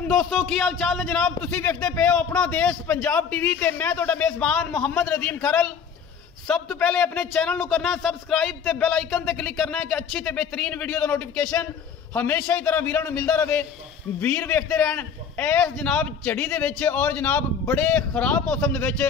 दोस्तों की हाल चाल है जनाब। तुसी वेखदे पे हो अपना देश पंजाब टीवी ते मैं तुहाडा मेज़बान मोहम्मद रदीम खरल। सब तो पहले अपने चैनल को करना है सबसक्राइब ते बेल आइकन ते क्लिक करना है कि अच्छी ते बेहतरीन वीडियो का नोटिफिकेशन हमेशा ही तरह वीरों मिलता रहे। वीर वेखते रहन इस जनाब झड़ी दे विच और जनाब बड़े खराब मौसम दे विच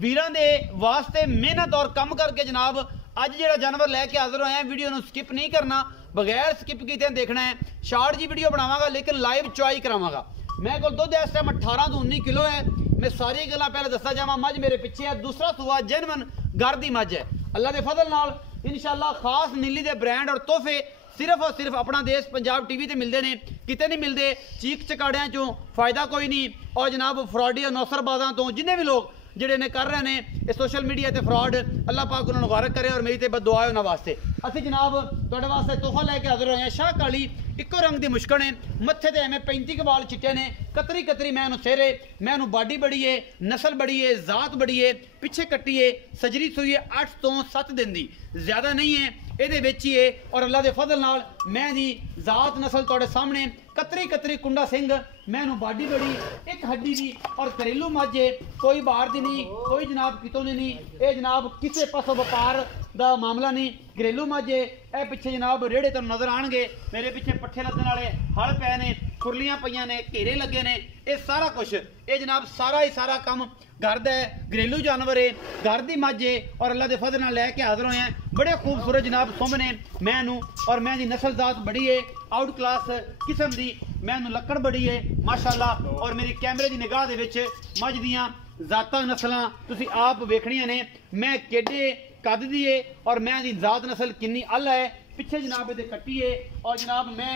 वीरां दे वास्ते मेहनत और कम करके जनाब अज जो जानवर लैके हाजिर होए हैं। वीडियो को स्किप नहीं करना, बगैर स्किप किए देखना है। शार्ट जी वीडियो बनावागा लेकिन लाइव चुआई करावागा। मैं को दुध इस टाइम 18 तो 19 किलो है। मैं सारी गल्लां पहले दसदा जावां। मझ मेरे पिछे है, दूसरा सूआ जेनवन घर दी मझ है। अल्लाह के फजल नाल इंशाअल्लाह खास नीली दे ब्रांड और तोहफे सिर्फ और सिर्फ अपना देश पंजाब टीवी ते मिलते हैं, किते नहीं मिलते। चीख चकाड़ियां चों फायदा कोई नहीं। और जनाब फ्रॉडी और नौसरबाजां तो जिन्हें भी लोग ਜਿਹੜੇ ਨੇ कर रहे हैं सोशल मीडिया ते फ्रॉड, अल्लाह पाक उन्होंने मुबारक करे और मेरी तो बददुआ है उन्होंने वास्ते। असं जनाब तुहाडे वास्ते तोहफा लैके हाजिर होए हैं। शाह काली इको रंग की मुश्कन है, मत्थे ते एवें 35 के बाल चिट्टे ने, कतरी कतरी मैं सेहरे, मैं बाडी बड़ी है, नस्ल बड़ी है, जात बड़ी है, पिछे कट्टी है, सजरी सुई है 8 तो 7 दिन की, ज़्यादा नहीं है ये ही है। और अल्लाह के फजल नाल मैं दी जात नस्ल तुहाडे सामने कतरी कतरी कुंडा सिंह, मैं बाडी बड़ी एक हड्डी की और घरेलू मझ है, कोई बाहर की नहीं, कोई जनाब कितों नहीं। ये जनाब किसी पासों व्यापार का मामला नहीं, घरेलू मझ है। यह पिछे जनाब रेड़े तुहानूं नज़र आएंगे, मेरे पिछे पट्ठे लदन वाले हल पै ने, खुरलियां पईयां ने, घेरे लगे ने, ये सारा कुछ ये जनाब सारा ही सारा काम घर का है। घरेलू जानवर है, घर की मझ है और अल्लाह के फजल नाल लैके हाजिर होए हैं। बड़े खूबसूरत जनाब सुम ने मैनू और मैं दी नस्ल जात बड़ी है, आउट क्लास किस्म की मैनू लक्कड़ बड़ी है माशाअल्लाह। और मेरी कैमरे की निगाह दे विच मझ दियां जातां नस्लां तुसी आप वेखणियां ने, मैं केडे कद दी है और मैं दी जात नस्ल किन्नी अल है। पिछे जनाब ये कट्टी है और जनाब मैं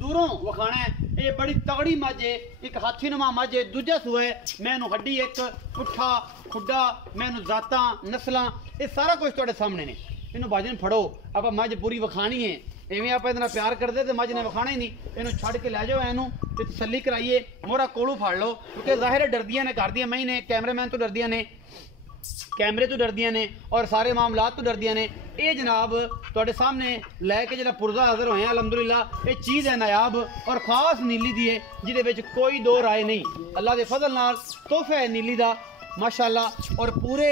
दूरों वखाना है। ये बड़ी तगड़ी मझ है, एक हाथी नुमा मझ है, दूजा सूआ है। मैनू हड्डी एक पुट्ठा खुड्डा, मैनू जातां नस्लां ये सारा कुछ तुहाडे सामने ने। इनू बाजन फड़ो, आप मझ पूरी वखानी है। इवें आप इहदे नाल प्यार करदे ते मझ ने वखाना ही नहीं। इनू छड़ के लै जाओ, इनू ते तसल्ली कराइए, मोहरा कोलू फड़ लो क्योंकि जाहिर है डरदियां ने, घर दियां मैं ही ने, कैमरामैन तो डरदियां ने, कैमरे तो डरदियां ने और सारे मामलात तो डरदियां ने। ये जनाब तुहाडे सामने लैके जो पुरजा हाजिर होए हैं अलहमदुलिल्लाह। ये चीज़ है नायाब और खास नीली दी है, जिहदे विच कोई दो राय नहीं। अल्लाह के फजल नाल तोहफा है नीली दा माशाअल्लाह। और पूरे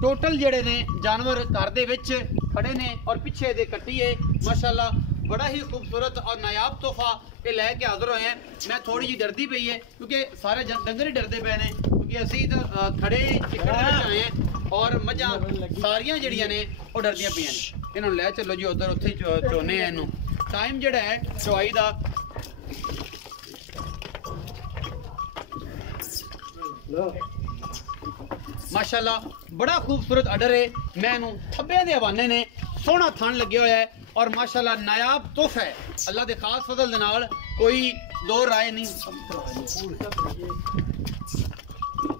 टोटल जड़े ने जानवर घर दे विच खड़े ने और पिछे दे कट्टी है माशाअल्लाह। बड़ा ही खूबसूरत और नायाब तोहफा ये लैके हाजिर होए हैं। मैं थोड़ी जी डरदी पई है क्योंकि सारे डंगर ही डरते पे ने, क्योंकि असी तो खड़े चिकड़ आए हैं और मझां सारियां जड़ियां ने वो डरदियां पईयां ने। इन्होंने लै चलो जी उधर उत्थे चोने हैं। इनू टाइम जड़ा है चवाई का माशाअल्लाह बड़ा खूबसूरत अडर है। मैं थब्बे के हवाने ने सोहना थन लगे हुआ है और माशाअल्लाह नायाब तोहफा है। अल्लाह के खास फजल दे नाल कोई दो राय नहीं,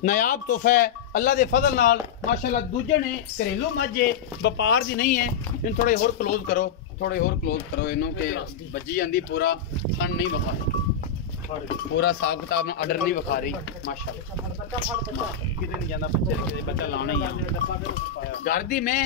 नायाब तोहफा है अल्लाह के फजल नाल माशाअल्लाह। दूजे ने घरेलू मझ है, व्यापार की नहीं है। इन थोड़े होर क्लोज करो, थोड़े होर क्लोज करो इनू के बजी जाती, पूरा थन नहीं विखा रही, पूरा हिसाब किताब अडर नहीं विखा रही माशाअल्लाह। किते नहीं जाना बच्चा लाना ही है। घर दी मैं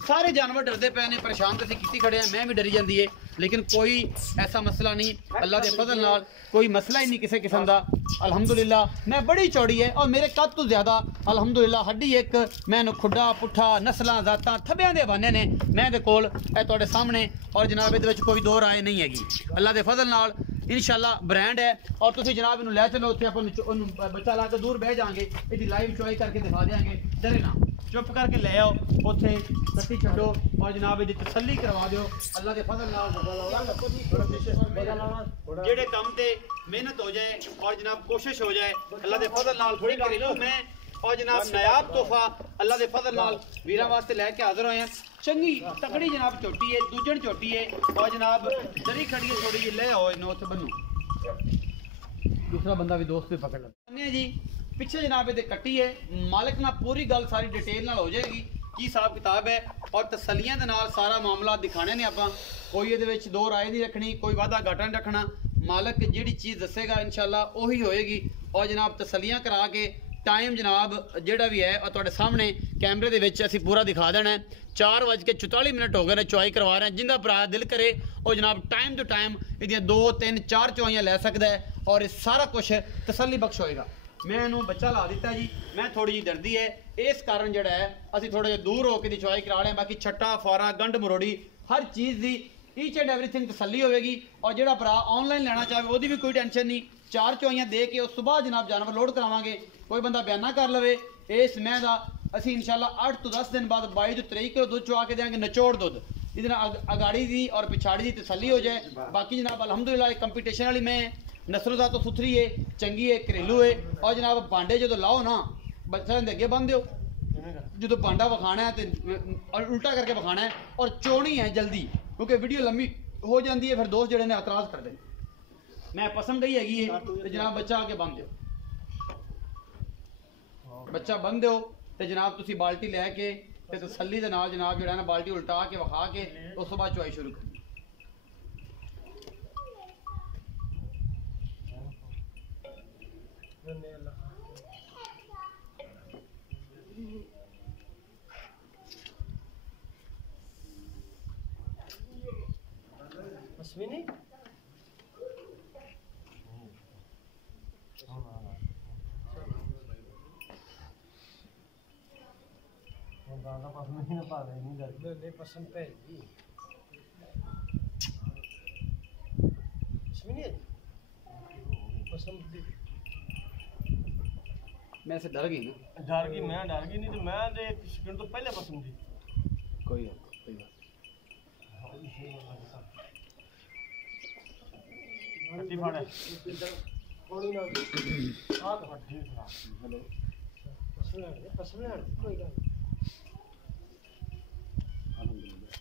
सारे जानवर डरते पे ने, परेशान तो की खड़े हैं, मैं भी डरी जाती है लेकिन कोई ऐसा मसला नहीं। अल्लाह के फजल नाल कोई मसला ही नहीं किसी किस्म का अल्हम्दुलिल्लाह। मैं बड़ी चौड़ी है और मेरे कद तो ज़्यादा अल्हम्दुलिल्लाह। हड्डी एक, मैं खुड्डा पुट्ठा नस्लां जातां थब्बियां दे हवाने ने मैं दे कोल ए तुहाडे सामने। और जनाब इहदे विच कोई दो राय नहीं हैगी। अल्लाह के फजल नाल इंशाअल्लाह ब्रांड है। और तुसीं जनाब इनू लै चलो, उत्थे आपां बच्चा ला के दूर बह जाएंगे, इसकी लाइव चुआई करके दिखा देंगे। डरे ना, चुप करके ले आओ, उत्थे कट्टी छड्डो और जनाब इसकी तसल्ली करवा दो। अल्लाह के फजल नाल जेड़े काम ते मेहनत हो जाए और जनाब कोशिश हो जाए अल्लाह के फजल नाल थोड़ी घरेलू मैं और जनाब नायाब तोहफा अल्लाह के फजल नाल वीरां वास्ते लैके हाजिर होए हैं। चंगी तकड़ी जनाब चोटी है, दूजन चोटी है और जनाब दरी खड़ी है थोड़ी जी, ले आओ इन्हों उत्थे बनो, दूसरा बंदा भी दोस्त भी पकड़ लो जी। पिछे जनाब ये कट्टी है, मालिक ना पूरी गल सारी डिटेल नाल हो जाएगी की हिसाब किताब है और तसलियां दे नाल सारा मामला दिखाने ने आपां। कोई ये दो राय नहीं रखनी, कोई वादा घाटा नहीं रखना। मालिक जिहड़ी चीज़ दसेगा इंशाअल्लाह उही होएगी और जनाब तसलियां करा के टाइम जनाब ਜਿਹੜਾ ਵੀ ਹੈ ਉਹ ਤੁਹਾਡੇ ਸਾਹਮਣੇ ਕੈਮਰੇ ਦੇ ਵਿੱਚ ਅਸੀਂ ਪੂਰਾ ਦਿਖਾ ਦੇਣਾ ਹੈ 4:44 ਹੋ ਗਏ ਨੇ ਚੁਆਈ ਕਰਵਾ ਰਹੇ ਹਾਂ ਜਿੰਦਾ ਭਰਾ ਦਿਲ ਕਰੇ ਉਹ ਜਨਾਬ ਟਾਈਮ ਟੂ ਟਾਈਮ ਇਹਦੀਆਂ 2 3 4 ਚੁਆਈਆਂ ਲੈ ਸਕਦਾ ਹੈ ਔਰ ਇਹ ਸਾਰਾ ਕੁਝ ਤਸੱਲੀ ਬਖਸ਼ ਹੋਏਗਾ मैं इन्हू बच्चा ला दिता जी मैं थोड़ी जी डरदी है इस कारण जड़ा है असं थोड़े जे दूर होकर दी चुआई करा रहे हैं बाकी छट्टा फौरा गंढ मरोड़ी हर चीज़ की ईच एंड एवरीथिंग तसल्ली होगी और जो भरा ऑनलाइन लेना चाहे वो भी कोई टेंशन नहीं 4 चुआइयां दे के उस सुबह जनाब जानवर लोड करावांगे कोई बंदा बयाना कर लवे इस मैं का असी इंशाल्लाह 8 तो 10 दिन बाद 22 तो 23 किलो दुध चुआ के देंगे नचोड़ दुध इधर अगाड़ी दी और पिछाड़ी दी तसल्ली हो जाए बाकी जनाब अलहमदुलिल्लाह कंपीटिशन वाली मैं नस्लों तो सुथरी है चंगी है घरेलू है और जनाब बांडे जो लाओ ना बच्चा अगे बन दो जो बांडा विखाना है तो उल्टा करके विखाना है और चोनी है जल्दी क्योंकि वीडियो लंबी हो जाती है फिर दोस्त जोड़े ने एतराज़ करते मैं पसंद ही हैगी है तो जनाब बच्चा आके बन दो बच्चा बन दो तो जनाब तुसी बाल्टी लैके तसल्ली दे नाल जनाब जो ना बाल्टी उल्टा के विखा के उस तो बाद चुआई शुरू कर Maswini? नहीं पसंद पे पसंद मैं से डर गई ना डर गई नहीं तो मैं दे सेकंड तो पहले पसंद थी कोई बात हड्डी फाड़े थोड़ी ना आ तो हड्डी खराब हेलो पसंद कोई गल अल्हम्दुलिल्लाह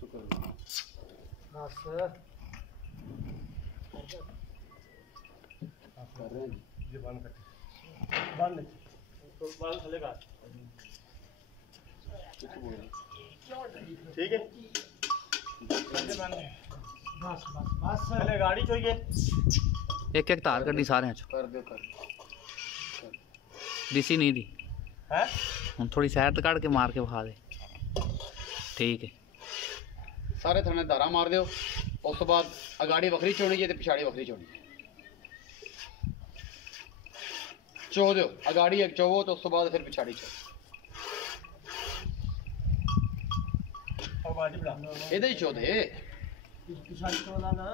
शुक्र बस कर रहे हैं ये बंद कर बंद तो बाल चलेगा ठीक है बस पहले गाड़ी चाहिए एक एक तार कड्डी सारे कर दो कर दिसी नहीं दी है हम थोड़ी सैर तो कट के मार के विखा दे ठीक है सारे थाने धारा मार दो उस तो बाद अगाड़ी वखरी चोनी है तो पिछाड़ी वखरी चोनी चो दो अगाड़ी एक चोवो तो उस तो बाद फिर पिछाड़ी चो और गाड़ी बुला इधर ही चो दे पिछाड़ी तो वाला ना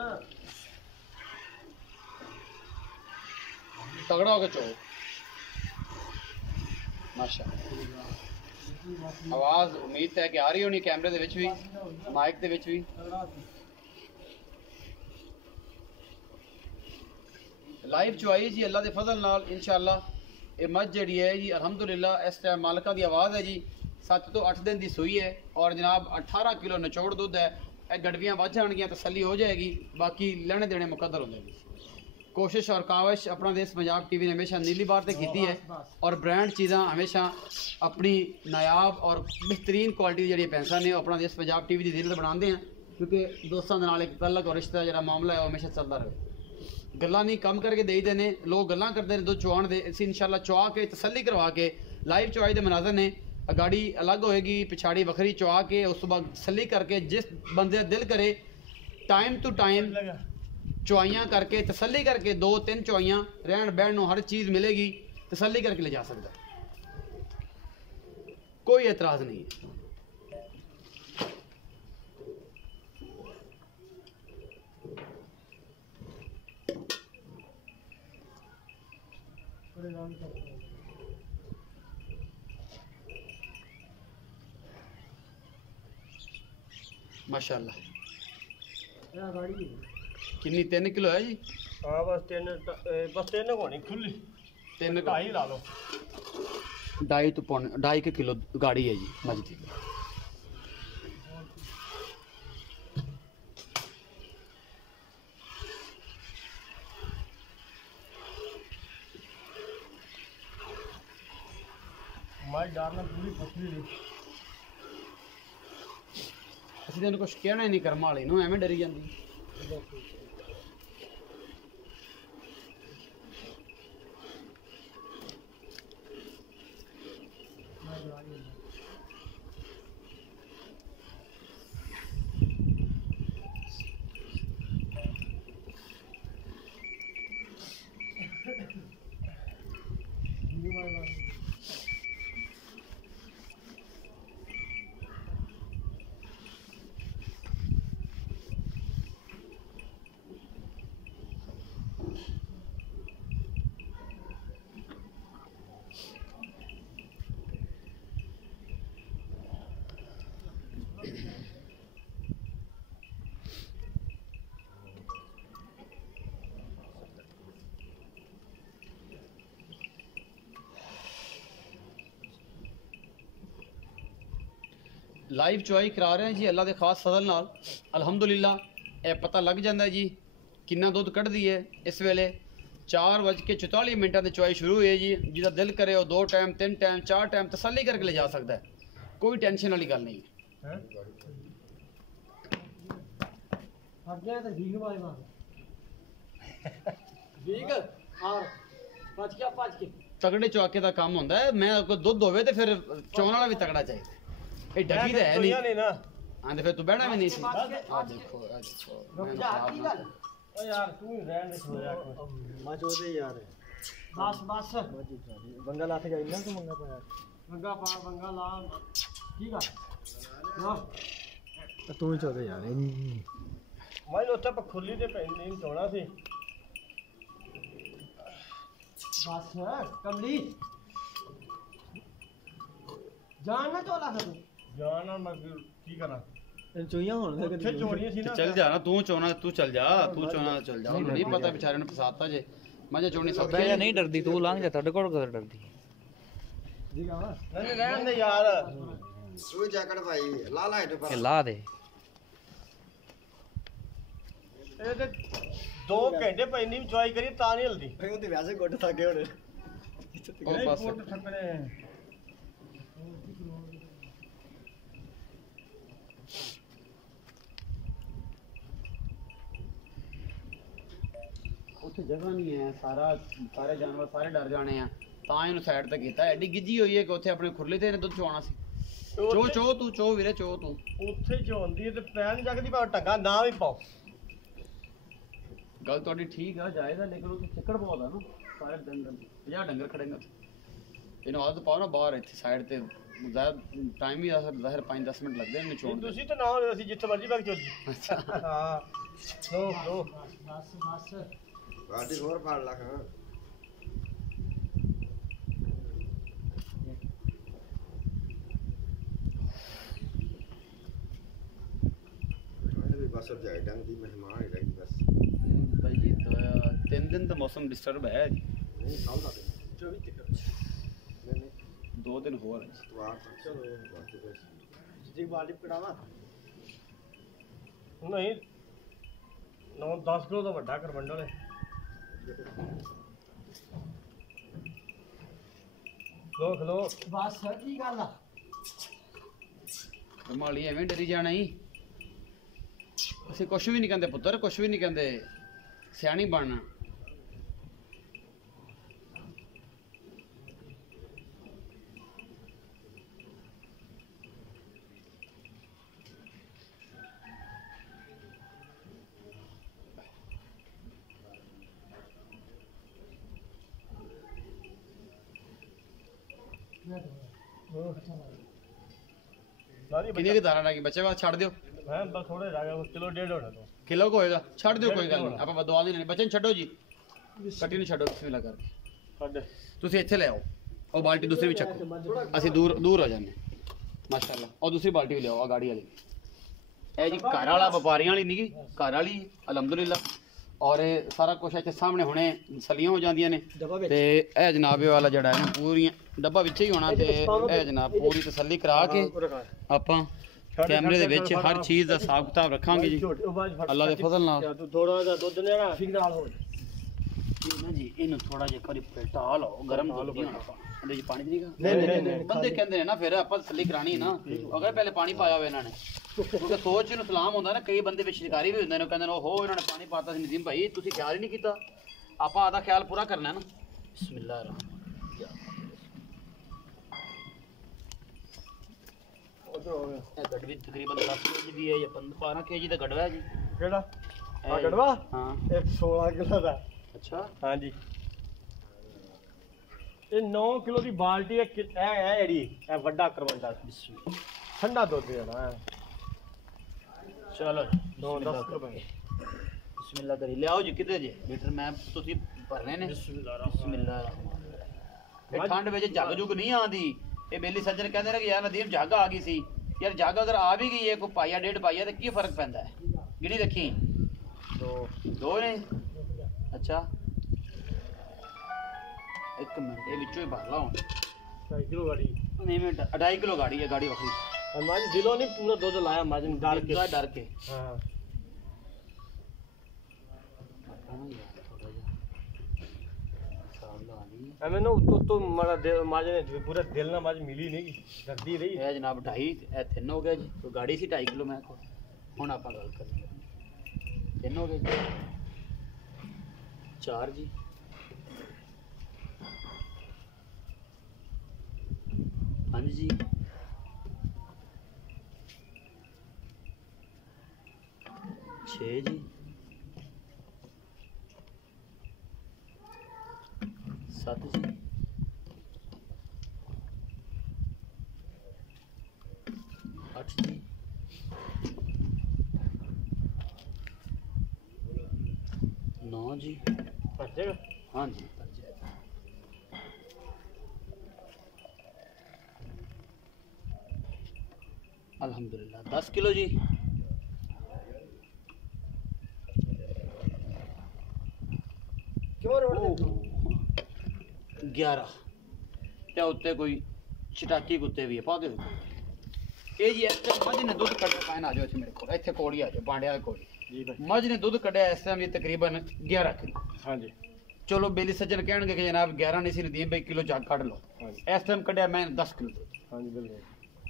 तगड़ा होकर चो माशा आवाज़ उम्मीद है कि आ रही होनी कैमरे दे विच भी माइक दे विच भी लाइव चुआई जी अल्लाह के फजल नाल इंशाअल्लाह ये मझ जी है जी अलहमदुलिल्लाह इस टाइम मालका की आवाज़ है जी 7 तो 8 दिन की सूई है और जनाब 18 किलो नचोड़ दुध है यह गड़वियाँ बच जाएगियाँ तसल्ली हो जाएगी बाकी लेने देने मुकद्दर होंगे कोशिश और काविश अपना देश पंजाब टीवी ने हमेशा नीली बार से की है और ब्रांड चीज़ा हमेशा अपनी नायाब और बेहतरीन क्वालिटी जी पैसा ने अपना देश पंजाब टीवी की जिलत बनाते हैं क्योंकि दोस्तों के नाल एक तलक और रिश्ता जो मामला है वो हमेशा चलता रहे गल्लां नहीं कम करके दे देने लोग गल्लां करते हैं दुध चुआण दे इसी इंशाल्लाह चुआ के तसल्ली करवा के लाइव चुआई के मनाजर ने गाड़ी अलग होएगी पिछाड़ी वखरी चुआ के उस बाद तसल्ली करके जिस बंदे का दिल करे टाइम टू टाइम चुआइयाँ करके तसल्ली करके 2-3 चुआइयाँ रहन बहन हर चीज़ मिलेगी तसल्ली करके ले जा सकता कोई एतराज़ नहीं है माशाल्लाह कितनी 3 किलो है जी हाँ बस 3 होनी खुली 3 ढाई ला लो 2.5 तो 2.5 किलो गाड़ी है जी मझ की हमारी डालना पूरी पतली नहीं ਅਸੀਂ ਤੈਨੂੰ ਕੁਝ ਕਹਿਣਾ ਹੀ ਨਹੀਂ ਕਰਮ ਵਾਲੀ ਨੂੰ ਐਵੇਂ ਡਰੀ ਜਾਂਦੀ ਲਾਈਵ ਚੁਆਈ ਕਰਾ ਰਹੇ ਹਾਂ ਜੀ ਅੱਲਾ ਦੇ ਖਾਸ ਫਜ਼ਲ ਨਾਲ ਅਲਹਮਦੁਲਿਲਾ। ਇਹ ਪਤਾ ਲੱਗ ਜਾਂਦਾ ਜੀ ਕਿੰਨਾ ਦੁੱਧ ਕੱਢਦੀ ਹੈ। ਇਸ ਵੇਲੇ 4:44 ਦੀ ਚੁਆਈ ਸ਼ੁਰੂ ਹੋਈ ਹੈ ਜੀ। ਜਿਹਦਾ ਦਿਲ ਕਰੇ ਉਹ 2 ਟਾਈਮ 3 ਟਾਈਮ 4 ਟਾਈਮ ਤਸੱਲੀ ਕਰਕੇ ਲੈ ਜਾ ਸਕਦਾ ਹੈ, ਕੋਈ ਟੈਨਸ਼ਨ ਵਾਲੀ ਗੱਲ ਨਹੀਂ ਹੈ। ਅੱਗੇ ਤਾਂ ਵੀਗ ਮਾਰ ਵੀਗ ਔਰ ਭੱਜ ਕੇ ਤਗੜੇ ਚੌਕੇ ਦਾ ਕੰਮ ਹੁੰਦਾ ਹੈ। ਮੈਂ ਕੋਈ ਦੁੱਧ ਹੋਵੇ ਤੇ ਫਿਰ ਚੋਣ ਵਾਲਾ ਵੀ ਤਗੜਾ ਚਾਹੀਦਾ। ਇਹ ਡੱਗੀ ਤਾਂ ਹੈ ਨਹੀਂ ਨਾ ਹਾਂ ਤੇ ਫਿਰ ਤੂੰ ਬਹਿਣਾ ਵੀ ਨਹੀਂ ਸੀ। ਆ ਦੇਖੋ ਰੁਕ ਜਾ ਕੀ ਗੱਲ ਓ ਯਾਰ ਤੂੰ ਹੀ ਰਹਿਣ ਦੇ ਸੋਇਆ ਮੈਂ ਚੋਦੇ ਯਾਰ ਬਸ ਬੰਗਾ ਲਾ ਕੇ ਜਾਈ ਨਾ ਤੂੰ ਮੰਗਾ ਪਾਇਆ ਬੰਗਾ ਲਾ ਕੀ ਗੱਲ ਨਾ ਤੂੰ ਹੀ ਚੋਦੇ ਯਾਰ ਮੈਂ ਉੱਥੇ ਖੁੱਲੀ ਤੇ ਪੈਂਦੀ ਨਹੀਂ ਚੋਣਾ ਸੀ ਬਸ ਕਮਲੀ ਜਾਨ ਨਾ ਚੋਲਾ ਫਿਰ ਜਾਨ ਨਾਲ ਮੈਂ ਕੀ ਕਰਾਂ ਚੋਈਆਂ ਹੋਣ ਉੱਥੇ ਚੋਣੀਆਂ ਸੀ ਨਾ ਚੱਲ ਜਾ ਨਾ ਤੂੰ ਚੋਣਾ ਤੂੰ ਚੱਲ ਜਾ ਉਹਨੂੰ ਨਹੀਂ ਪਤਾ ਵਿਚਾਰੇ ਨੂੰ ਫਸਾਤਾ ਜੇ ਮੈਂ ਚੋਣੀ ਸਭ ਬੈ ਨਹੀਂ ਡਰਦੀ ਤੂੰ ਲੰਘ ਜਾ, ਤੁਹਾਡੇ ਕੋਲ ਕਦੋਂ ਡਰਦੀ ਨਹੀਂ ਰਹਿਣ ਦੇ ਯਾਰ ਤੂੰ ਜੈਕਟ ਭਾਈ ਲਾ ਲਾ ਇਹਦੇ ਇਹ ਪਰ ਲਾ ਦੇ। ਇਹ ਤੇ 2 ਘੰਟੇ ਪੈਣੀ ਚੁਆਈ ਕਰੀ ਤਾਂ ਨਹੀਂ ਹਲਦੀ ਉਹ ਤੇ ਵੈਸੇ ਗੁੱਟ ਥੱਕੇ ਹੋਣੇ ਉਹ ਬਸ ਫੁੱਟ ਠੱਕਰੇ ਉੱਥੇ ਜਗ੍ਹਾ ਨਹੀਂ ਹੈ। ਸਾਰੇ ਜਾਨਵਰ ਸਾਰੇ ਡਰ ਜਾਣੇ ਆ ਤਾਂ ਇਹਨੂੰ ਸਾਈਡ ਤੇ ਕੀਤਾ। ਐਡੀ ਗਿੱਜੀ ਹੋਈ ਹੈ ਕਿ ਉੱਥੇ ਆਪਣੇ ਖੁਰਲੇ ਤੇ ਇਹਨੇ ਦੁੱਧ ਚੋਣਾ ਸੀ। ਚੋ ਤੂੰ ਚੋ ਵੀਰੇ ਚੋ ਤੂੰ ਉੱਥੇ ਚੋਂਦੀ ਤੇ ਪੈਣ ਨਹੀਂ ਜਗਦੀ ਭਾਵੇਂ ਟੱਗਾ ਨਾ ਵੀ ਪਾਓ ਗੱਲ ਤੁਹਾਡੀ ਠੀਕ ਆ ਜਾਇਜ਼ ਆ, ਲੇਕਿਨ ਉੱਥੇ ਚੱਕੜ ਬਹੁਤ ਆ ਨਾ। ਸਾਰੇ ਡੰਗਰ 50 ਡੰਗਰ ਖੜੇ ਨੇ। ਇਹਨੂੰ ਆਦਤ ਪਾਓ ਨਾ ਬਾਹਰ ਇੱਥੇ ਸਾਈਡ ਤੇ ਜ਼ਿਆਦਾ ਟਾਈਮ ਵੀ ਜ਼ਾਹਿਰ 5-10 ਮਿੰਟ ਲੱਗਦੇ ਨੇ ਚੋਣ ਦੇ। ਤੁਸੀਂ ਤਾਂ ਨਾ ਹੋਵੇ ਅਸੀਂ ਜਿੱਥੇ ਮਰਜ਼ੀ ਬੈਠ ਚੋਲੀ ਅੱਛਾ ਹਾਂ ਲੋ ਬਸ ਗਾਡੀ ਹੋਰ ਫੜ ਲਾ ਖਾਂ ਵੀ ਬਸ ਜਾਈ ਡੰਗ ਦੀ ਮਹਿਮਾਨ ਹੀ ਰਹੀ ਬਸ ਭਾਈ ਜੀ 3 ਦਿਨ ਤਾਂ ਮੌਸਮ ਡਿਸਟਰਬ ਹੈ ਜੀ। ਨਹੀਂ ਕੱਲ ਦਾ ਦਿਨ 24 ਤੱਕ ਨਹੀਂ 2 ਦਿਨ ਹੋਰ ਹੈ ਜੀ। ਵਾਰ ਚਲੋ ਬਾਕੀ ਬਸ ਜੀ ਬਾਲੀ ਪੜਾਵਾ ਨਹੀਂ 9-10 ਕਿਲੋ ਦਾ ਵੱਡਾ ਕਰਮੰਡਲ ਹੈ ਖਲੋ ਬਸ ਕੀ ਗੱਲ ਆ ਮਾਲੀ ਐਵੇਂ ਡਰੀ ਜਾਣਾ ਹੀ। ਅਸੀਂ ਕੁਛ ਵੀ ਨਹੀਂ ਕਹਿੰਦੇ ਪੁੱਤਰ, ਕੁਛ ਵੀ ਨਹੀਂ ਕਹਿੰਦੇ, ਸਿਆਣੀ ਬਣਨਾ। ਕਿੰਨੀ ਕੁ ਦਾਣਾ ਲੱਗੀ ਬੱਚੇ ਬਾਅਦ ਛੱਡ ਦਿਓ। ਮੈਂ ਬਸ ਥੋੜੇ ਰਹਿ ਗਿਆ ਕਿਲੋ 1.5 ਹੋਣਾ ਤੋਂ ਕਿਲੋ ਕੁ ਹੋਏਗਾ, ਛੱਡ ਦਿਓ ਕੋਈ ਗੱਲ ਨਹੀਂ। ਆਪਾਂ ਬਦਵਾ ਨਹੀਂ ਲੈਣੀ। ਬੱਚੇ ਨੂੰ ਛੱਡੋ ਜੀ, ਕੱਟੀ ਨੂੰ ਛੱਡੋ ਬਿਸਮਿਲ੍ਲਾ ਕਰਕੇ। ਸਾਡੇ ਤੁਸੀਂ ਇੱਥੇ ਲੈ ਆਓ, ਉਹ ਬਾਲਟੀ ਦੂਸਰੀ ਵੀ ਚੱਕੋ। ਅਸੀਂ ਦੂਰ ਹੋ ਜਾਂਦੇ ਮਾਸ਼ਾਅੱਲਾ। ਉਹ ਦੂਸਰੀ ਬਾਲਟੀ ਵੀ ਲਿਆਓ, ਆ ਗਾੜੀ ਵਾਲੀ। ਇਹ ਜੀ ਘਰ ਵਾਲਾ ਵਪਾਰੀਆਂ ਵਾਲੀ ਨਹੀਂ, ਘਰ ਵਾਲੀ ਅਲਹਮਦੁਲਿਲਾ। ਔਰ ਇਹ ਸਾਰਾ ਕੁਝ ਇੱਥੇ ਸਾਹਮਣੇ ਹੁਣੇ ਸਲੀਆਂ ਹੋ ਜਾਂਦੀਆਂ ਨੇ। ਤੇ ਇਹ ਜਨਾਬੇ ਵਾਲਾ ਜਿਹੜਾ ਹੈ ਪੂਰੀਆਂ ਡੱਬਾ ਵਿੱਚ ਹੀ ਹੋਣਾ। ਤੇ ਇਹ ਜਨਾਬ ਪੂਰੀ ਤਸੱਲੀ ਕਰਾ ਕੇ ਆਪਾਂ ਕੈਮਰੇ ਦੇ ਵਿੱਚ ਹਰ ਚੀਜ਼ ਦਾ ਹਿਸਾਬ ਕਿਤਾਬ ਰੱਖਾਂਗੇ ਜੀ ਅੱਲਾ ਦੇ ਫਜ਼ਲ ਨਾਲ। ਤੂੰ ਥੋੜਾ ਜਿਹਾ ਦੁੱਧ ਲੈਣਾ ਠੀਕ ਨਾਲ ਹੋ ਨਾ ਜੀ ਇਹਨੂੰ ਥੋੜਾ ਜਿਹਾ ਕਰੀ ਪਲਟਾ ਲਓ, ਗਰਮ ਦੁੱਧ ਨਹੀਂ ਹੋਣਾ। ਇਹਦੇ ਚ ਪਾਣੀ ਨਹੀਂਗਾ। ਨਹੀਂ ਬੰਦੇ ਕਹਿੰਦੇ ਨੇ ਨਾ ਫਿਰ ਆਪਾਂ ਤਸੱਲੀ ਕਰਾਣੀ ਹੈ ਨਾ। ਅਗਰ ਪਹਿਲੇ ਪਾਣੀ ਪਾਇਆ ਹੋਵੇ ਇਹਨਾਂ ਨੇ, ਕਿਉਂਕਿ ਸੋਚ ਨੂੰ ਸਲਾਮ ਹੁੰਦਾ ਨਾ। ਕਈ ਬੰਦੇ ਵਿੱਚ ਸ਼ਿਕਾਰੀ ਵੀ ਹੁੰਦੇ ਨੇ, ਕਹਿੰਦੇ ਨੇ ਓਹੋ ਇਹਨਾਂ ਨੇ ਪਾਣੀ ਪਾਤਾ ਸੀ। ਨਜ਼ੀਮ ਭਾਈ ਤੁਸੀਂ ਖਿਆਲ ਹੀ ਨਹੀਂ ਕੀਤਾ। ਆਪਾਂ ਆਦਾ ਖਿਆਲ ਪੂਰਾ ਕਰਨਾ ਨਾ। ਬਿਸਮਿਲ੍ਲਾਹ ਇਹ ਗੜਵੀ ਤਕਰੀਬਨ 10 kg ਦੀ ਹੈ ਜਾਂ 12 kg ਦਾ ਗੜਵਾ ਹੈ ਜੀ। ਕਿਹੜਾ ਆ ਗੜਵਾ ਹਾਂ ਇਹ 16 ਕਿਲੋ ਦਾ ਅੱਛਾ ਹਾਂਜੀ ਇਹ 9 ਕਿਲੋ ਦੀ ਬਾਲਟੀ ਹੈ ਇਹ ਜਿਹੜੀ ਇਹ ਵੱਡਾ ਕਰਵੰਡਾ ਠੰਡਾ ਦੁੱਧ ਦੇਣਾ ਚਲੋ 9-10 ਕਿਲੋ ਬਣ ਬਿਸਮਿਲ੍ਲਾ ਕਰੀ ਲਿਆਓ ਜੀ ਕਿਤੇ ਜੇ ਲੀਟਰ ਮੈਂ ਤੁਸੀਂ ਭਰਨੇ ਨੇ ਬਿਸਮਿਲ੍ਲਾ ਇਹ ਠੰਡ ਵਿੱਚ ਜੱਗ ਜੁਗ ਨਹੀਂ ਆਉਂਦੀ ਇਹ ਬੇਲੀ ਸੱਜਣ ਕਹਿੰਦੇ ਨੇ ਕਿ ਯਾਰ ਨਦੀਮ ਜੱਗ ਆ ਗਈ ਸੀ ਯਾਰ ਜੱਗ ਅਗਰ ਆ ਵੀ ਗਈ ਹੈ ਕੋਈ ਪਾਈਆ ਡੇਢ ਪਾਈਆ ਤੇ ਕੀ ਫਰਕ ਪੈਂਦਾ ਹੈ ਗਿਣੀ ਰੱਖੀ ਦੋ ਨੇ ਅੱਛਾ ਇੱਕ ਮਿੰਟ ਇਹ ਵਿੱਚੋਂ ਹੀ ਭਰ ਲਾ ਹੁਣ 2 ਕਿਲੋ ਗਾੜੀ ਨਹੀਂ ਮਿੰਟ 2.5 ਕਿਲੋ ਗਾੜੀ ਹੈ ਗਾੜੀ ਵੱਖਰੀ ਮੱਝ ਦਿਲੋਂ ਨਹੀਂ ਪੂਰਾ ਦੁੱਧ ਲਾਇਆ ਮੱਝ ਨੂੰ ਡਰ ਕੇ ਹਾਂ ਐਵੇਂ ਨਾ ਉੱਤੋਂ ਮਾੜਾ ਮੱਝ ਨੇ ਪੂਰਾ ਦਿਲ ਨਾਲ ਮੱਝ ਮਿਲੀ ਨਹੀਂ ਡਰਦੀ ਰਹੀ ਇਹ ਜਨਾਬ 2.5 ਇਹ 3 ਹੋ ਗਿਆ ਜੀ ਕੋਈ ਗਾੜੀ ਸੀ 2.5 ਕਿਲੋ ਮੈਂ ਕੋਲ ਹੁਣ ਆਪਾਂ ਗੱਲ ਕਰਾਂਗੇ 3 ਹੋ ਗਏ ਜੀ 4 ਜੀ 5 ਜੀ 6 जी 7 जी 8 जी 9 जी ਭਰ ਜਾਏਗਾ हाँ जी भर जाएगा अल्हम्दुलिल्लाह 10 किलो जी ਕਿਉਂ ਰੋੜ 11 ਤੇ ਉੱਤੇ ਕੋਈ ਚਟਾਕੀ ਕੁੱਤੇ ਵੀ ਹੈ ਪਾ ਦਿਓ ਇਹ ਜੀ ਇਸ ਟਾਈਮ ਮੱਝ ਨੇ ਦੁੱਧ ਕੱਢਿਆ ਪਾਇਨ ਆ ਜਾਓ ਇੱਥੇ ਮੇਰੇ ਕੋਲ ਇੱਥੇ ਕੋੜੀ ਆ ਜਾਓ ਬਾਂਡਿਆਂ ਦੇ ਕੋਲ ਜੀ ਭਾਈ ਮੱਝ ਨੇ ਦੁੱਧ ਕੱਢਿਆ ਇਸ ਟਾਈਮ ਜੀ ਤਕਰੀਬਨ 11 ਕਿਲੋ ਹਾਂਜੀ ਚਲੋ ਬੇਲੀ ਸੱਜਣ ਕਹਿਣਗੇ ਕਿ ਜਨਾਬ 11 ਨਹੀਂ ਸੀ ਨਦੀਮ ਭਾਈ ਕਿਲੋ ਚੱਕ ਕੱਢ ਲਓ ਹਾਂਜੀ ਇਸ ਟਾਈਮ ਕੱਢਿਆ ਮੈਂ 10 ਕਿਲੋ ਦੁੱਧ ਹਾਂਜੀ ਬਿਲਕੁਲ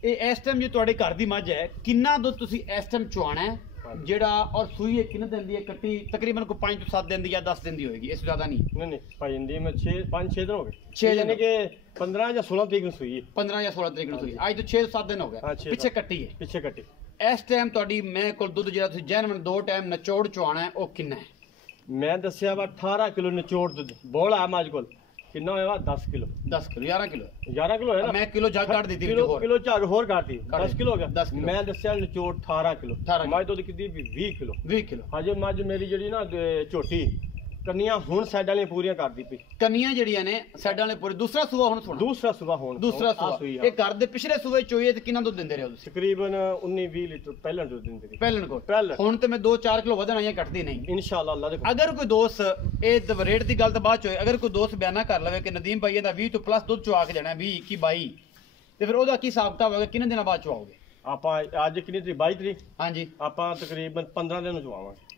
ਇਹ ਇਸ ਟਾਈਮ ਜੇ ਤੁਹਾਡੇ ਘਰ ਦੀ ਮੱਝ ਹੈ ਕਿੰਨਾ ਦੁੱਧ ਤੁਸੀਂ ਇਸ ਟਾਈਮ ਚੁਆਣਾ ਹੈ ਹਾਂਜੀ। ਜਿਹੜਾ ਔਰ ਸੂਈ ਇਹ ਕਿੰਨੇ ਦਿਨ ਦੀ ਹੈ ਕੱਟੀ ਤਕਰੀਬਨ ਕੋਈ 5 ਤੋਂ 7 ਦਿਨ ਦੀ ਜਾਂ 10 ਦਿਨ ਦੀ ਹੋਏਗੀ ਇਸ ਤੋਂ ਜ਼ਿਆਦਾ ਨਹੀਂ ਨਹੀਂ ਭਾਈ ਇੰਦੀ ਮੈਂ 5-6 ਦਿਨ ਹੋ ਗਏ ਛੇ ਦਿਨ ਯਾਨੀ ਕਿ 15 ਜਾਂ 16 ਤਰੀਕ ਨੂੰ ਸੂਈ ਹੈ 15 ਜਾਂ 16 ਤਰੀਕ ਨੂੰ ਸੂਈ ਅੱਜ ਤੋਂ 6 ਤੋਂ 7 ਦਿਨ ਹੋ ਹਾਂ, ਗਏ ਛੇ ਪਿੱਛੇ ਸੱਤ। ਕੱਟੀ ਹੈ ਪਿੱਛੇ ਕੱਟੀ ਇਸ ਟਾਈਮ ਤੁਹਾਡੀ ਮੈਂ ਕੋਲ ਦੁੱਧ ਜਿਹੜਾ ਤੁਸੀਂ ਜੈਨੂਇਨ 2 ਟਾਈਮ ਨਚੋੜ ਚੁਆਣਾ ਹੈ ਉਹ ਕਿੰਨਾ ਹੈ ਮੈਂ ਦੱਸਿਆ ਵਾ 18 ਕਿਲੋ ਨਿਚੋੜ ਦੁੱਧ ਬੋਲ ਆ ਮਾਜ ਕੋਲ ਕਿੰਨਾ ਹੋਇਆ 10 ਕਿਲੋ 10 ਕਿਲੋ 11 ਕਿਲੋ 11 ਕਿਲੋ ਹੈ ਨਾ ਮੈਂ ਕਿਲੋ ਜੱਗ ਕੱਢ ਦਿੱਤੀ ਕਿਲੋ ਹੋਰ ਕਿਲੋ ਝੱਗ ਹੋਰ ਕੱਢਤੀ ਕੱਢ 10 ਕਿਲੋ ਹੋ ਗਿਆ 10 ਕਿਲੋ। ਮੈਂ ਦੱਸਿਆ ਨਿਚੋੜ 18 ਕਿਲੋ 18 ਮੱਝ ਦੁੱਧ ਕਿੰਨੀ ਵੀ 20 ਕਿਲੋ 20 ਕਿਲੋ ਹਜੇ ਮੱਝ ਮੇਰੀ ਜਿਹੜੀ ਨਾ ਝੋਟੀ ਕੰਨੀਆਂ ਹੁਣ ਸਾਈਡ ਵਾਲੀਆਂ ਪੂਰੀਆਂ ਕਰਦੀ ਪਈ ਕੰਨੀਆਂ ਜਿਹੜੀਆਂ ਨੇ ਸਾਈਡਾਂ ਵਾਲੇ ਪੂਰੇ ਦੂਸਰਾ ਸੂਆ ਹੁਣ ਸੁਣਾ ਦੂਸਰਾ ਸੂਆ ਹੋਣ ਦੂਸਰਾ ਆਹ ਸੂਆ ਸੂਈ ਆ। ਇਹ ਘਰ ਦੇ ਪਿਛਲੇ ਸੂਏ ਚੋਈਏ ਤੇ ਕਿੰਨਾ ਦੁੱਧ ਦਿੰਦੇ ਰਹੇ ਹੋ ਤੁਸੀਂ ਤਕਰੀਬਨ 19-20 ਲੀਟਰ ਪਹਿਲਾਂ ਦੁੱਧ ਦਿੰਦੇ ਸੀ ਪਹਿਲਣ ਕੋਲ ਪਹਿਲਣ। ਹੁਣ ਤੇ ਮੈਂ 2-4 ਕਿਲੋ ਵਧਣ ਆਈਆਂ ਕੱਟਦੀ ਨਹੀਂ ਇਨਸ਼ਾਅੱਲਾ ਅੱਲਾ ਦੇ ਅਗਰ ਕੋਈ ਦੋਸਤ ਇਹ ਰੇਟ ਦੀ ਗੱਲ ਤਾਂ ਬਾਅਦ ਚ ਹੋਏ ਅਗਰ ਕੋਈ ਦੋਸਤ ਬਿਆਨਾ ਕਰ ਲਵੇ ਕਿ ਨਦੀਮ ਭਾਈ ਇਹਦਾ 20 ਤੋਂ ਪਲੱਸ ਦੁੱਧ ਚੁਆ ਕੇ ਜਾਣਾ 20 21 22 ਤੇ ਫਿਰ ਉਹਦਾ ਕੀ ਹਿਸਾਬ ਕਿਤਾਬ ਹੋਵੇਗਾ ਕਿੰਨੇ ਦਿਨਾਂ ਬਾਅਦ ਚੁਆਓਗੇ ਆਪਾਂ ਅੱਜ ਕਿੰਨੀ ਤਰੀਕ 22 ਤਰੀਕ ਹਾਂਜੀ ਆਪਾਂ ਤਕਰੀਬਨ 15 ਦਿਨ ਨੂੰ ਚਵਾਵਾਂਗੇ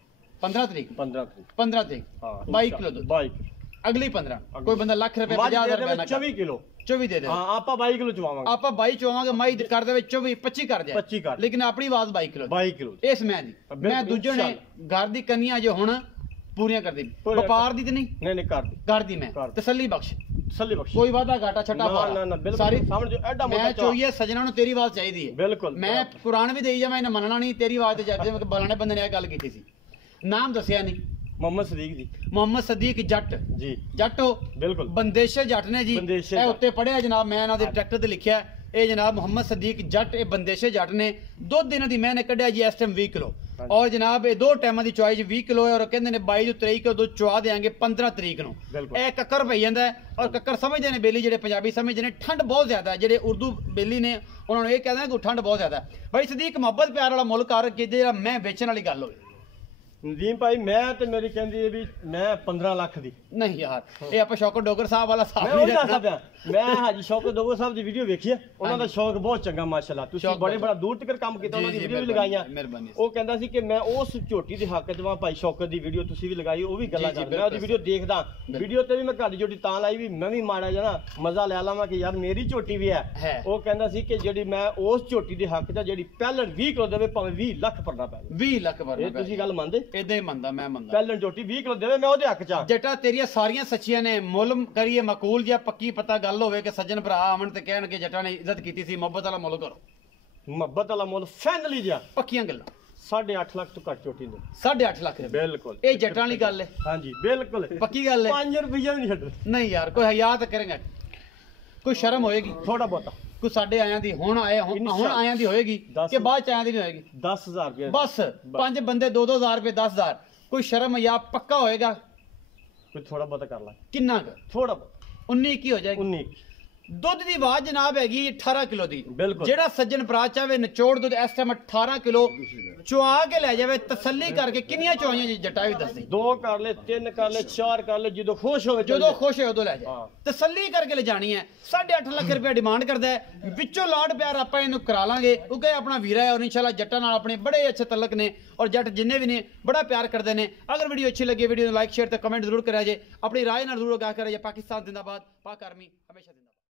15 ਤਰੀਕ 15 ਤਰੀਕ 15 ਤਰੀਕ ਹਾਂ 22 ਕਿਲੋ ਦੁੱਧ 22 ਕਿਲੋ ਅਗਲੀ 15 ਕੋਈ ਬੰਦਾ ਲੱਖ ਰੁਪਏ 50,000 ਰੁਪਏ ਨਾ 24 ਕਿਲੋ 24 ਦੇ ਦੇ ਹਾਂ ਆਪਾਂ 22 ਕਿਲੋ ਚਵਾਵਾਂਗੇ ਆਪਾਂ 22 ਚਵਾਵਾਂਗੇ ਮਾਈ ਕਰ ਦੇਵੇ 24 25 ਕਰ ਜਾਏ 25 ਕਰ ਲੇਕਿਨ ਆਪਣੀ ਆਵਾਜ਼ 22 ਕਿਲੋ 22 ਕਿਲੋ ਇਸ ਮੈਂ ਦੀ ਬਿਲਕੁਲ, ਮੈਂ ਦੂਜੇ ਨੇ ਘਰ ਦੀ ਕੰਨੀਆਂ ਜੇ ਹੁਣ ਪੂਰੀਆਂ ਕਰਦੀ ਪੂਰੀਆਂ ਵਪਾਰ ਦੀ ਤੇ ਨਹੀਂ ਨਹੀਂ ਨਹੀਂ ਕਰ ਦੀ ਘਰ ਦੀ ਮੈਂ ਕਰ ਦੀ। ਤਸੱਲੀ ਬਖਸ਼ ਸੱਲੀ ਬਖਸ਼ ਕੋਈ ਵਾਦਾ ਘਾਟਾ ਛੱਟਾ ਨਾ, ਪਾਰਾ ਨਾ, ਨਾ, ਬਿਲਕੁਲ ਸਾਰੀ ਸਾਹਮਣੇ ਜੋ ਐਡਾ ਮੋਟਾ ਮੈਂ ਚਾਅ। ਚੋਈਏ ਸਜਣਾ ਨੂੰ ਤੇਰੀ ਆਵਾਜ਼ ਚਾਹੀਦੀ ਹੈ ਬਿਲਕੁਲ ਮੈਂ ਕੁਰਾਨ ਵੀ ਦੇਈ ਜਾਵਾਂ ਇਹਨੇ ਮੰਨਣਾ ਨਹੀਂ ਤੇਰੀ ਆਵਾਜ਼ ਤੇ ਜੱਜ ਦੇ ਬਲਾਣੇ ਬੰਦੇ ਨੇ ਇਹ ਗੱਲ ਕੀਤੀ ਸੀ ਨਾਮ ਦੱਸਿਆ ਨਹੀਂ ਮੁਹੰਮਦ ਸਦੀਕ ਜੀ ਮੁਹੰਮਦ ਸਦੀਕ ਜੱਟ ਜੀ ਜੱਟ ਹੋ ਬਿਲਕੁਲ ਬੰਦੇਸ਼ੇ ਜੱਟ ਨੇ ਜੀ ਬੰਦੇਸ਼ੇ ਇਹ ਜੱਟ। ਉੱਤੇ ਪੜਿਆ ਜਨਾਬ ਮੈਂ ਇਹਨਾਂ ਦੇ ਟਰੈਕਟਰ ਤੇ ਲਿਖਿਆ ਇਹ ਜਨਾਬ ਮੁਹੰਮਦ ਸਦੀਕ ਜੱਟ ਇਹ ਬੰਦੇਸ਼ੇ ਜੱਟ ਨੇ ਦੁੱਧ ਇਹਨਾਂ ਦੀ ਮੈਂ ਨੇ ਕੱਢਿਆ ਜੀ ਇਸ ਟਾਈਮ 20 ਕਿਲੋ ਔਰ ਜਨਾਬ ਇਹ 2 ਟਾਈਮਾਂ ਦੀ ਚੁਆਈ 20 ਕਿਲੋ ਹੈ ਔਰ ਕਹਿੰਦੇ ਨੇ 22 ਤੋਂ 23 ਕਿਲੋ ਦੁੱਧ ਚੁਆ ਦੇਾਂਗੇ 15 ਤਰੀਕ ਨੂੰ ਬਿਲਕੁਲ। ਇਹ ਕੱਕਰ ਪਈ ਜਾਂਦਾ ਹੈ ਔਰ ਕੱਕਰ ਸਮਝਦੇ ਨੇ ਬੇਲੀ ਜਿਹੜੇ ਪੰਜਾਬੀ ਸਮਝਦੇ ਨੇ ਠੰਡ ਬਹੁਤ ਜ਼ਿਆਦਾ ਹੈ ਜਿਹੜੇ ਉਰਦੂ ਬੇਲੀ ਨੇ ਉਹਨਾਂ ਨੂੰ ਇਹ ਕਹਿੰਦੇ ਨੇ ਕਿ ਠੰਡ ਬਹੁਤ ਜ਼ਿਆਦਾ ਹੈ ਬਾਈ ਸਦੀਕ ਮੁਹੱਬਤ ਪਿਆਰ ਵਾਲਾ ਮੁੱਲ ਕਰ ਕੇ ਜਿਹੜਾ ਮੈਂ ਵੇਚਣ ਵਾਲੀ ਗੱਲ ਹੋਵੇ ਨਦੀਮ ਭਾਈ ਮੈਂ ਤੇ ਮੇਰੀ ਕਹਿੰਦੀ ਹੈ ਵੀ ਮੈਂ 15 ਲੱਖ ਦੀ ਨਹੀਂ ਯਾਰ ਇਹ ਆਪਾਂ ਸ਼ੌਕਤ ਡੋਗਰ ਸਾਹਿਬ ਵਾਲਾ ਮੈਂ ਸਾਫ ਉਹ ਨਹੀਂ ਦੱਸਦਾ ਰੱਖਣਾ ਪਿਆ ਮੈਂ ਹਾਜੀ ਸ਼ੌਕਤ ਦੋਗੋ ਸਾਹਿਬ ਦੀ ਵੀਡੀਓ ਵੇਖੀ ਹੈ ਉਹਨਾਂ ਦਾ ਸ਼ੌਕ ਬਹੁਤ ਚੰਗਾ ਮਾਸ਼ਾਅੱਲਾ ਤੁਸੀਂ ਸ਼ੌਕ ਬੜੇ ਬਹੁਤ। ਬੜਾ ਦੂਰ ਤੱਕ ਕੰਮ ਕੀਤਾ ਉਹਨਾਂ ਦੀ ਜੀ, ਵੀਡੀਓ ਵੀ ਮਿਹਰਬਾਨੀ, ਲਗਾਈਆਂ ਮਿਹਰਬਾਨੀ। ਉਹ ਕਹਿੰਦਾ ਸੀ ਕਿ ਮੈਂ ਉਸ ਝੋਟੀ ਦੇ ਹੱਕ 'ਚ ਵਾਂ ਭਾਈ ਸ਼ੌਕਤ ਦੀ ਵੀਡੀਓ ਤੁਸੀਂ ਵੀ ਲਗਾਈ ਉਹ ਵੀ ਗੱਲਾਂ ਜੀ, ਜੀ, ਕਰਦਾ ਮੈਂ ਉਹਦੀ ਵੀਡੀਓ ਦੇਖਦਾ ਵੀਡੀਓ ਤੇ ਵੀ ਮੈਂ ਘਰ ਦੀ ਝੋਟੀ ਤਾਂ ਲਾਈ ਵੀ ਮੈਂ ਵੀ ਮਾੜਾ ਜਾਣਾ ਮਜ਼ਾ ਲੈ ਲਾਵਾਂ ਕਿ ਯਾਰ ਮੇਰੀ ਝੋਟੀ ਵੀ ਹੈ। ਹੈ ਉਹ ਕਹਿੰਦਾ ਸੀ ਕਿ ਜਿਹੜੀ ਮੈਂ ਉਸ ਝੋਟੀ ਦੇ ਹੱਕ 'ਚ ਜਿਹੜੀ ਪਹਿਲਣ 20 ਕਿਲੋ ਦੇਵੇ ਭਾਵੇਂ 20 ਲੱਖ ਭਰਨਾ ਪੈ 20 ਲੱਖ ਭਰਨਾ ਇਹ ਤੁਸੀਂ ਗੱਲ ਮੰਨਦੇ ਇਦਾਂ ਹੀ ਮੰਨਦਾ ਮੈਂ ਮੰਨਦਾ ਪਹਿਲਣ ਝੋਟੀ 20 ਕਿਲੋ ਦੇਵੇ ਮੈਂ ਉਹਦੇ ਹੱਕ 'ਚ ਆ ਜਟਾ ਤੇਰੀਆਂ ਸਾਰੀਆਂ ਸੱਚੀਆਂ ਨੇ ਮੁੱਲ ਕਰੀਏ ਮਕੂਲ ਜਾਂ ਪੱਕੀ ਪਤਾ ਗੱਲ ਹੋਵੇ ਕਿ ਸੱਜਣ ਭਰਾ ਆਵਣ ਤੇ ਕਹਿਣਗੇ ਜਟਾ ਨੇ ਇੱਜ਼ਤ ਕੀਤੀ ਸੀ ਮੁਹੱਬਤ ਵਾਲਾ ਮੁੱਲ ਕਰੋ ਮੁਹੱਬਤ ਵਾਲਾ ਮੁੱਲ ਫਾਈਨਲੀ ਜਿਹਾ ਪੱਕੀਆਂ ਗੱਲਾਂ 8.5 ਲੱਖ ਤੋਂ ਘੱਟ ਝੋਟੀ ਦੇ 8.5 ਲੱਖ ਰੁਪਏ ਬਿਲਕੁਲ ਇਹ ਜਟਾਂ ਵਾਲੀ ਗੱਲ ਹੈ ਹਾਂਜੀ ਬਿਲਕੁਲ ਪੱਕੀ ਗੱਲ ਹੈ 5 ਰੁਪਈਆ ਵੀ ਨਹੀਂ ਛੱਡ ਨਹੀਂ ਯਾਰ ਕੋਈ ਹਯਾ ਤਾਂ ਕਰੇਗਾ ਕੋਈ ਸ਼ਰਮ ਹੋਏਗੀ थोड़ा बहुत ਕੋਈ ਸਾਡੇ ਆਇਆਂ ਦੀ ਹੁਣ ਹੁਣ ਆਇਆਂ ਦੀ ਹੋਏਗੀ ਕਿ ਬਾਅਦ ਚ ਆਇਆਂ ਦੀ ਨਹੀਂ ਹੋਏਗੀ 10,000 रुपये ਬਸ 5 ਬੰਦੇ 2-2,000 ਰੁਪਏ 10,000 ਕੋਈ ਸ਼ਰਮ ਜਾਂ ਪੱਕਾ ਹੋਏਗਾ कोई थोड़ा बहुत कर ला ਕਿੰਨਾ ਕੁ थोड़ा बहुत 19 ਕੀ ਹੋ ਜਾਏਗੀ 19 ਦੁੱਧ ਦੀ ਆਵਾਜ਼ ਜਨਾਬ ਹੈਗੀ 18 ਕਿਲੋ ਦੀ ਬਿਲਕੁਲ। ਜਿਹੜਾ ਸੱਜਣ ਭਰਾ ਚਾਵੇ ਨਿਚੋੜ ਦੁੱਧ ਇਸ ਟਾਈਮ 18 ਕਿਲੋ ਚੁਆ ਕੇ ਲੈ ਜਾਵੇ ਤਸੱਲੀ ਕਰਕੇ ਕਿੰਨੀਆਂ ਚੁਆਈਆਂ ਜੀ ਜੱਟਾ ਵੀ ਦੱਸਦੀ 2 कर ले 3 कर ले 4 कर ले जो खुश हो ਜਦੋਂ ਖੁਸ਼ ਹੈ ਉਦੋਂ ਲੈ ਜਾ ਹਾਂ। ਤਸੱਲੀ ਕਰਕੇ ਲੈ ਜਾਣੀ ਹੈ 8.5 ਲੱਖ ਰੁਪਏ ਡਿਮਾਂਡ ਕਰਦਾ ਹੈ ਵਿੱਚੋਂ ਲਾਡ ਪਿਆਰ ਆਪਾਂ ਇਹਨੂੰ ਕਰਾ ਲਾਂਗੇ ਉਹ ਕਹੇ ਆਪਣਾ ਵੀਰਾ ਹੈ ਔਰ ਇਨਸ਼ਾਅੱਲਾ ਜੱਟਾਂ ਨਾਲ ਆਪਣੇ ਬੜੇ ਅੱਛੇ ਤਲਕ ਨੇ ਔਰ ਜੱਟ ਜਿੰਨੇ ਵੀ ਨੇ ਬੜਾ ਪਿਆਰ ਕਰਦੇ ਨੇ ਅਗਰ ਵੀਡੀਓ ਅੱਛੀ ਲੱਗੇ ਵੀਡੀਓ ਨੂੰ ਲਾਈਕ ਸ਼ੇਅਰ ਤੇ ਕਮੈਂਟ ਜ਼ਰੂਰ ਕਰਿਆ ਜੇ ਆਪਣੀ ਰਾਏ ਨਾਲ ਜ਼ਰੂਰ ਆਗਾਹ ਕਰਿਆ ਜੇ ਪਾਕਿਸਤਾਨ ਜ਼ਿੰਦਾਬਾਦ ਪਾਕ ਆਰਮੀ ਹਮੇਸ਼ਾ ਜ਼ਿੰਦਾਬਾਦ